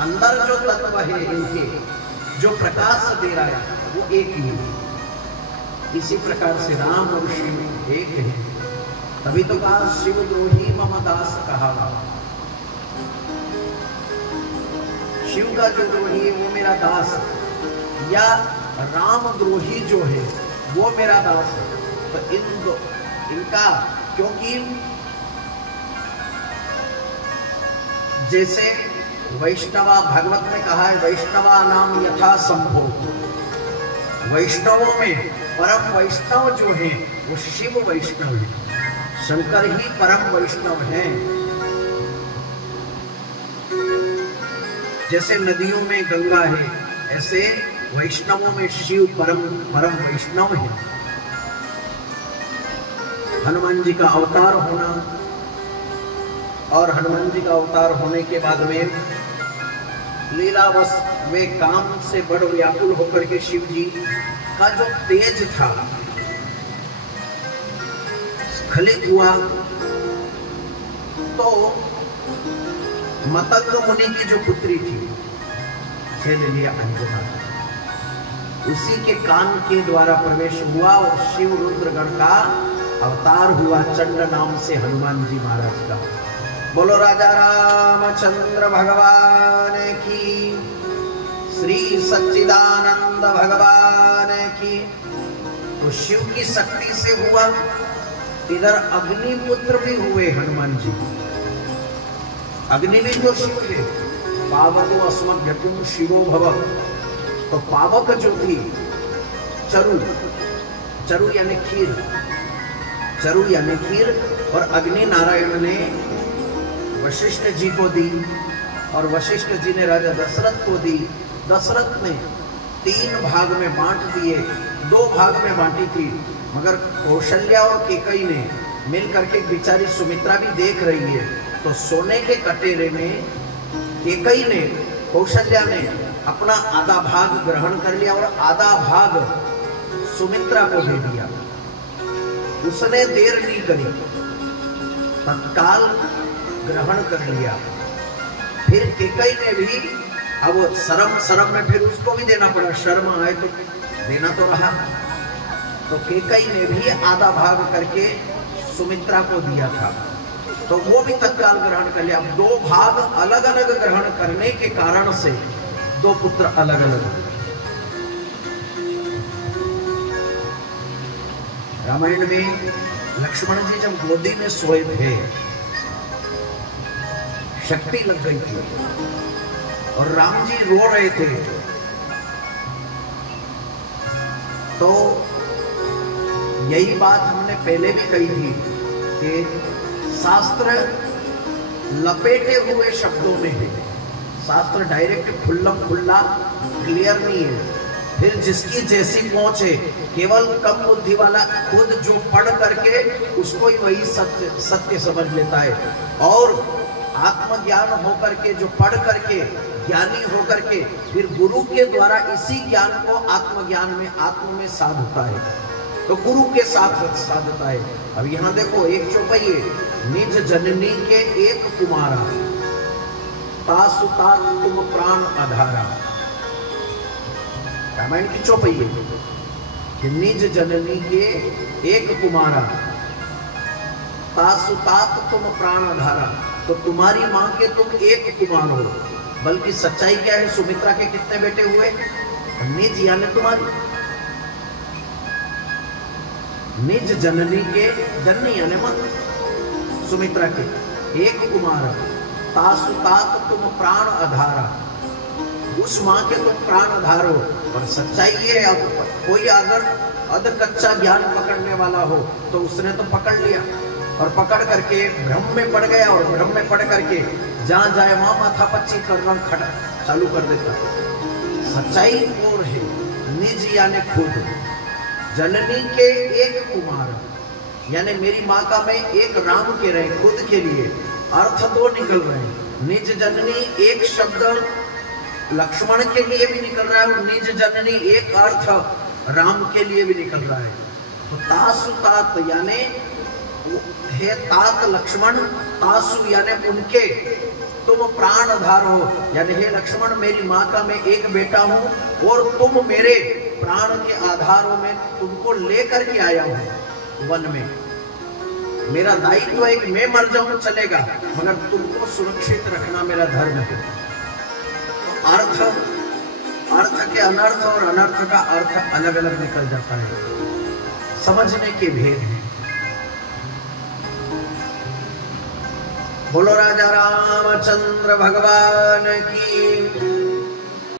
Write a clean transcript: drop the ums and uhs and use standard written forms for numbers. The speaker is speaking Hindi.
अंदर जो तत्व है इनके, जो प्रकाश दे रहा है वो एक ही है। इसी प्रकार से राम और शिव एक है। तभी तो कहा शिव द्रोही मम दास कहा। शिव का जो द्रोही है वो मेरा दास, या राम द्रोही जो है वो मेरा दास। तो इनका, क्योंकि जैसे वैष्णवा, भगवत में कहा है वैष्णवा नाम यथा संभो, वैष्णवों में परम वैष्णव जो है वो शिव वैष्णव है, शंकर ही परम वैष्णव है। जैसे नदियों में गंगा है, ऐसे वैष्णवों में शिव परम वैष्णव है। हनुमान जी का अवतार होना, और हनुमान जी का अवतार होने के बाद में लीलावश वे काम से बड़ व्याकुल होकर के शिव जी का जो तेज था स्खलित हुआ, तो मतंग मुनि की जो पुत्री थी छेद लिया अंजना, उसी के कान के द्वारा प्रवेश हुआ और शिव रुद्रगण का अवतार हुआ चंड नाम से हनुमान जी महाराज का। बोलो राजा रामचंद्र भगवान की, श्री सच्चिदानंद भगवान की। तो शिव की शक्ति से हुआ। इधर अग्निपुत्र भी हुए हनुमान जी। अग्नि भी तो शिव है। पावको अस्मभ्यतुम शिवो भव। तो पावक जो थी चरु, चरु यानी खीर, चरु यानी खीर, और अग्नि नारायण ने वशिष्ठ जी को दी, और वशिष्ठ जी ने राजा दशरथ को दी। दशरथ ने 3 भाग में बांट दिए, 2 भाग में बांटी थी, मगर कौशल्या और केकई ने मिल करके, बेचारी सुमित्रा भी देख रही है, तो सोने के कटेरे में केकई ने, कौशल्या ने अपना आधा भाग ग्रहण कर लिया और आधा भाग सुमित्रा को दे दिया। उसने देर नहीं करी, तत्काल ग्रहण कर लिया। फिर केकई ने भी, अब शर्म में फिर उसको भी देना पड़ा, शर्म आए तो देना तो रहा। तो केकई ने भी आधा भाग करके सुमित्रा को दिया था, तो वो भी तत्काल ग्रहण कर लिया। 2 भाग अलग अलग ग्रहण करने के कारण से 2 पुत्र अलग अलग। रामायण में लक्ष्मण जी जब गोदी में सोए थे, शक्ति लग गई थी और राम जी रो रहे थे, तो यही बात हमने पहले भी कही थी कि शास्त्र लपेटे हुए शब्दों में है। शास्त्र डायरेक्ट खुल्लम खुल्ला क्लियर नहीं है। फिर जिसकी जैसी पहुंच है, केवल कम बुद्धि वाला खुद जो पढ़ करके उसको ही वही सत्य समझ लेता है, और आत्मज्ञान होकर के, जो पढ़ करके ज्ञानी होकर के फिर गुरु के द्वारा इसी ज्ञान को आत्मज्ञान में, आत्म में साधता है, तो गुरु के साथ साधता है। अब यहाँ देखो, एक चौपाई, निज जननी के एक कुमारा, तासुता तुम प्राण आधारा। रामायण की चौपाई कि निज जननी के एक कुमारा, तासुतात तुम प्राण आधारा। तो तुम्हारी मां के तुम एक कुमार हो, बल्कि सच्चाई क्या है, सुमित्रा के कितने बेटे हुए? निज यानी तुम्हारी, निज जननी के, जननी यानी मां, सुमित्रा के एक कुमार, तासुतात तुम प्राण आधारा, उस मां के तुम प्राण आधार हो। और सच्चाई ये है, अब कोई अगर अध कच्चा ज्ञान पकड़ने वाला हो तो उसने तो पकड़ लिया, और पकड़ करके भ्रम में पड़ गया, और भ्रम में पड़ करके जहां जाए वहां माथापच्ची करना चालू कर देता। सच्चाई और है, निज यानी खुद, जननी के एक कुमार, यानी मेरी माँ का मैं एक राम के रहे, खुद के लिए अर्थ 2 निकल रहे हैं। निज जननी एक शब्द लक्ष्मण के लिए भी निकल रहा है, और निज जननी एक अर्थ राम के लिए भी निकल रहा है। तो तासु तात यानी है तात लक्ष्मण, तासु यानी उनके, तुम प्राणधार हो, यानी हे लक्ष्मण मेरी माँ का मैं एक बेटा हूं और तुम मेरे प्राण के आधारों में तुमको लेकर के आया हूं वन में। मेरा दायित्व है कि मैं मर जाऊं चलेगा, मगर तुमको सुरक्षित रखना मेरा धर्म है। अर्थ के अनर्थ और अनर्थ का अर्थ अलग अलग निकल जाता है, समझने के भेद हैं। बोलो राजा रामचंद्र भगवान की।